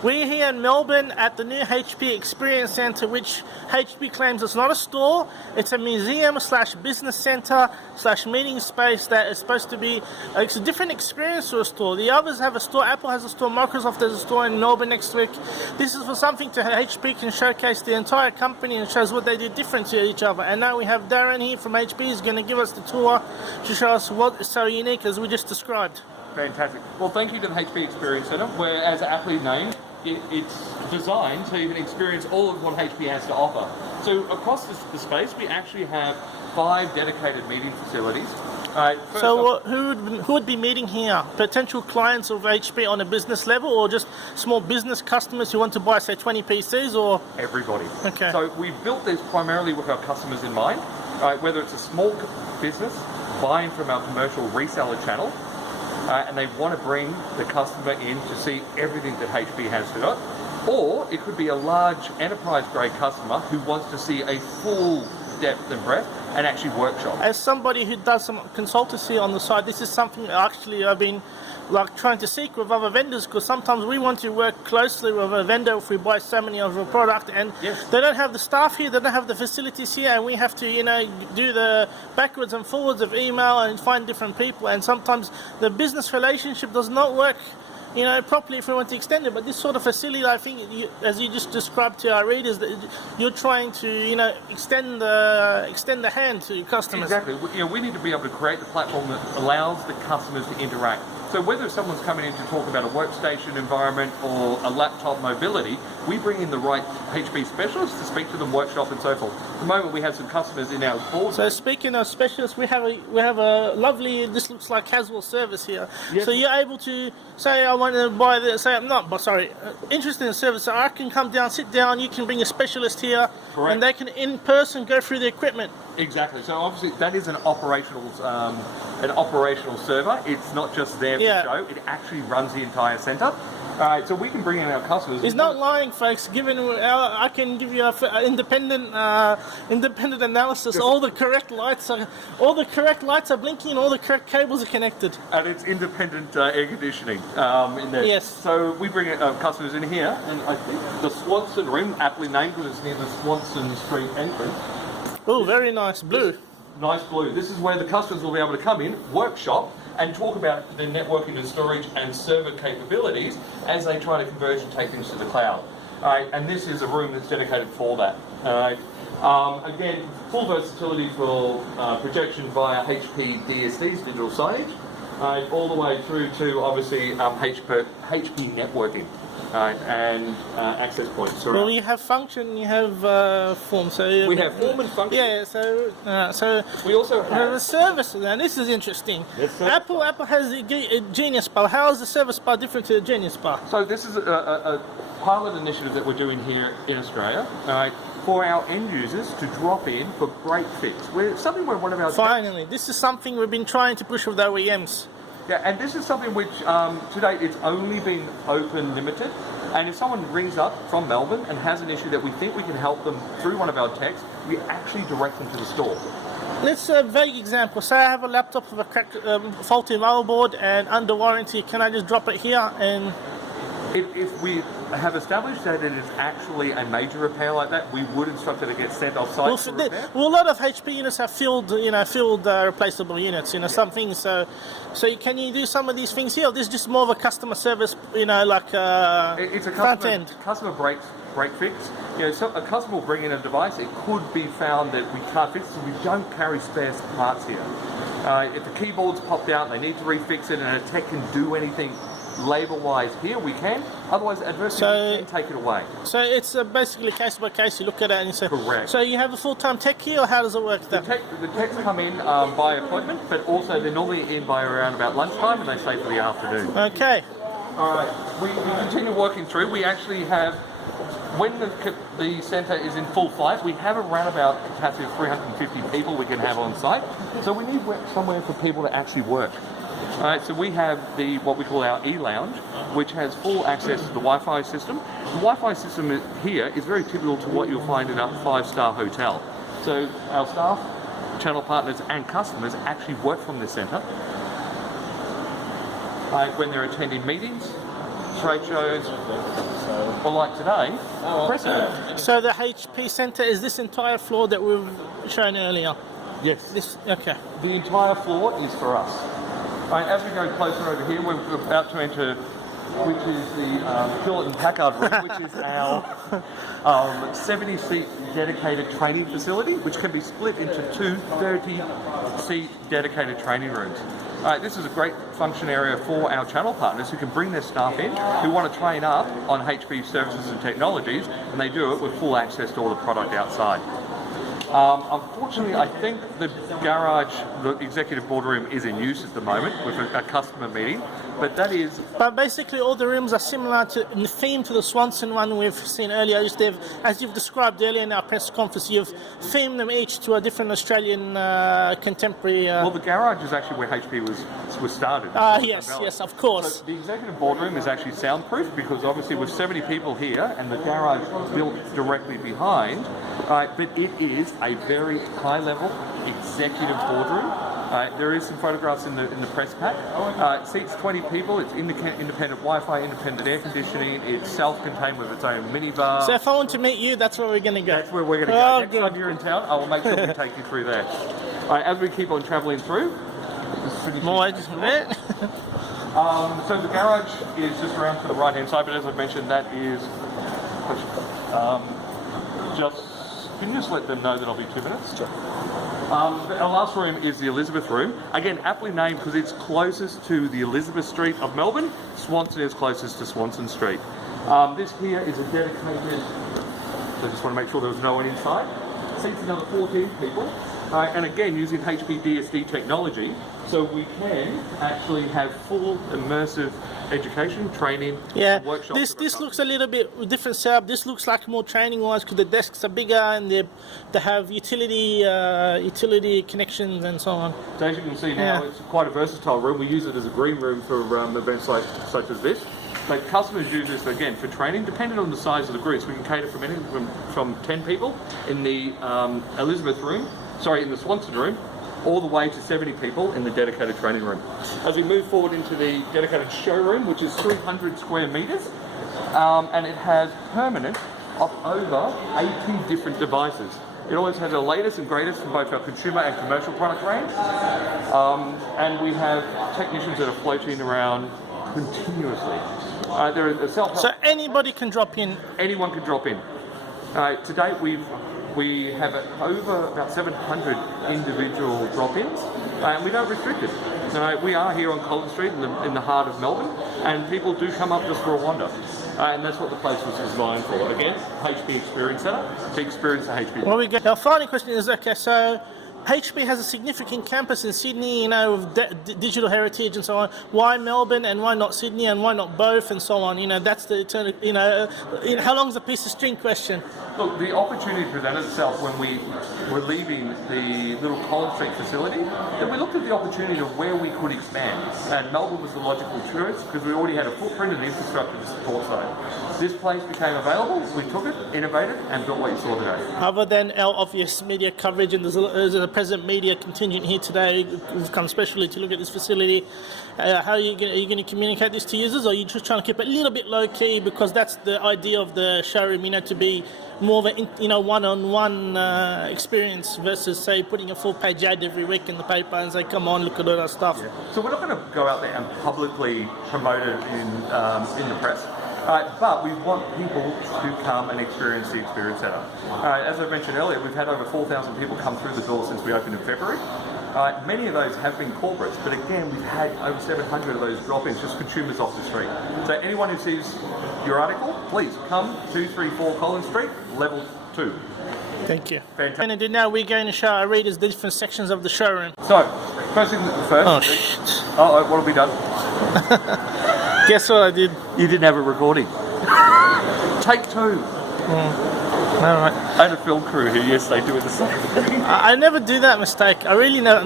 We're here in Melbourne at the new HP Experience Centre, which HP claims is not a store. It's a museum slash business centre slash meeting space that is supposed to be it's a different experience to a store. The others have a store. Apple has a store. Microsoft has a store in Melbourne next week. This is for something to HP can showcase the entire company and shows what they do different to each other. And now we have Darren here from HP. He's going to give us the tour to show us what is so unique as we just described. Fantastic. Well, thank you to the HP Experience Centre, where, as aptly named, it's designed so you can experience all of what HP has to offer. So across the space, we actually have 5 dedicated meeting facilities. So who would be meeting here? Potential clients of HP on a business level, or just small business customers who want to buy, say, 20 PCs, or? Everybody. Okay. So we've built this primarily with our customers in mind, whether it's a small business buying from our commercial reseller channel, and they want to bring the customer in to see everything that HP has to offer, or it could be a large enterprise-grade customer who wants to see a full depth and breadth and actually workshop. As somebody who does some consultancy on the side, this is something actually I've been trying to seek with other vendors, because sometimes we want to work closely with a vendor if we buy so many of a product, and they don't have the staff here, they don't have the facilities here, and we have to do the backwards and forwards of email and find different people, and sometimes the business relationship does not work properly if we want to extend it. But this sort of facility, I think, as you just described to our readers, that you're trying to extend the hand to your customers. Exactly. We need to be able to create the platform that allows the customers to interact. So whether someone's coming in to talk about a workstation environment or a laptop mobility, we bring in the right HP specialists to speak to them, workshop and so forth. At the moment we have some customers in our board. So speaking of specialists, we have a lovely, this looks like casual service here. Yes. So you're able to say, I want to buy this, say I'm not, but sorry, interested in service, so I can come down, sit down, you can bring a specialist here. Correct. And they can in person go through the equipment. Exactly. So obviously that is an operational server. It's not just there for show. It actually runs the entire centre. So we can bring in our customers. He's not lying, folks. I can give you an independent analysis. All the correct lights are blinking, and all the correct cables are connected. And it's independent air conditioning in there. Yes. So we bring customers in here, and I think the Swanson room, aptly named because it's near the Swanson Street entrance. Oh, very nice blue. Nice blue. This is where the customers will be able to come in, workshop, and talk about their networking and storage and server capabilities as they try to converge and take things to the cloud. And this is a room that's dedicated for that. Again, full versatility for projection via HP DSDs, digital signage, all the way through to obviously HP networking. And access points. Well, you have function, you have form. So we have form and function. Yeah. So we also have a service. Now this is interesting. Apple has a Genius Bar. How is the service bar different to the Genius Bar? So this is a pilot initiative that we're doing here in Australia. For our end users to drop in for break fix. Finally, this is something we've been trying to push with OEMs. Yeah, and this is something which, to date, it's only been open limited. And if someone rings up from Melbourne and has an issue that we think we can help them through one of our techs, we actually direct them to the store. Let's a vague example. Say I have a laptop with a cracked, faulty motherboard and under warranty. Can I just drop it here? And if we have established that it is actually a major repair like that, we would instruct it to get sent off site for repair. Well, a lot of HP units have field replaceable units, some things. So can you do some of these things here? Or this is just more of a customer service, it's a front end. Customer break fix. So a customer will bring in a device. It could be found that we can't fix it, so we don't carry spare parts here. If the keyboard's popped out and they need to refix it, and a tech can do anything label-wise here, we can. Otherwise, adversely, we can take it away. So it's basically case by case. You look at it and you say, correct. So you have a full-time tech here, or how does it work? The techs come in by appointment, but also they're normally in by around about lunchtime, and they stay for the afternoon. Okay. All right. We continue working through. We actually have, when the centre is in full flight, we have around about capacity of 350 people we can have on site. So we need somewhere for people to actually work. So we have what we call our e-lounge, which has full access to the Wi-Fi system. The Wi-Fi system here is very typical to what you'll find in a 5-star hotel. So our staff, channel partners and customers actually work from this centre. When they're attending meetings, trade shows, or like today, press it. So the HP Centre is this entire floor that we've shown earlier? Yes. Okay. The entire floor is for us. Right, as we go closer over here, we're about to enter, which is the Hewlett-Packard room, which is our 70-seat dedicated training facility, which can be split into two 30-seat dedicated training rooms. This is a great function area for our channel partners who can bring their staff in, who want to train up on HP services and technologies, and they do it with full access to all the product outside. Unfortunately, I think the garage, the executive boardroom, is in use at the moment with a customer meeting, but that is... But basically all the rooms are similar to, in the theme to the Swanson one we've seen earlier. As you've described earlier in our press conference, you've themed them each to a different Australian contemporary... Well, the garage is actually where HP was started. Yes, of course. So the executive boardroom is actually soundproof because obviously with 70 people here and the garage built directly behind, but it is a very high-level executive boardroom. There is some photographs in the press pack. It seats 20 people. It's independent Wi-Fi, independent air conditioning. It's self-contained with its own minibar. So if I want to meet you, that's where we're going to go. That's where we're going to go. Next time you're in town, I will make sure we take you through there. As we keep on travelling through, More just a so the garage is just around to the right-hand side, but as I've mentioned, that is can you just let them know that I'll be 2 minutes? Sure. Our last room is the Elizabeth room. Again, aptly named because it's closest to the Elizabeth Street of Melbourne. Swanson is closest to Swanson Street. This here is a dedicated, so I just want to make sure there was no one inside. Seats another 14 people. And again, using HP DSD technology, so we can actually have full immersive education, training, workshops. This looks a little bit different setup. This looks like more training wise because the desks are bigger and they have utility connections and so on. So as you can see now, it's quite a versatile room. We use it as a green room for events such as this. But customers use this again for training, depending on the size of the groups. We can cater from anything from 10 people in the in the Swanson room, all the way to 70 people in the dedicated training room. As we move forward into the dedicated showroom, which is 300 square metres, and it has permanent of over 80 different devices. It always has the latest and greatest from both our consumer and commercial product range. And we have technicians that are floating around continuously. There is a So anybody can drop in? Anyone can drop in. To date, we have over about 700 individual drop-ins, and we don't restrict it. We are here on Collins Street in the heart of Melbourne, and people do come up just for a wander. And that's what the place was designed for. Again, HP Experience Centre, to experience the HP. Well, our final question is, okay, so HP has a significant campus in Sydney, with digital heritage and so on. Why Melbourne and why not Sydney and why not both and so on? That's the eternal, how long's a piece of string question? Look, the opportunity presented itself when we were leaving the little Collins Street facility, that we looked at the opportunity of where we could expand. And Melbourne was the logical choice because we already had a footprint and infrastructure to support that. This place became available, we took it, innovated, and built what you saw today. Other than our obvious media coverage, and there's a present media contingent here today who've come specially to look at this facility, how are you going to communicate this to users, or are you just trying to keep it a little bit low-key because that's the idea of the showroom, to be more of a one-on-one experience versus, say, putting a full-page ad every week in the paper and say, come on, look at all our stuff. Yeah. So we're not going to go out there and publicly promote it in the press. But we want people to come and experience the Experience Centre. As I mentioned earlier, we've had over 4,000 people come through the door since we opened in February. Many of those have been corporates, but again, we've had over 700 of those drop-ins, just consumers off the street. So anyone who sees your article, please come 234 Collins Street, level 2. Thank you. Fantastic. And now we're going to show our readers the different sections of the showroom. So, first thing first. Oh, shit. Uh-oh, what have we done? Guess what I did? You didn't have a recording. Take 2. All right. I had a film crew here yesterday doing the same thing. I never do that mistake. I really know.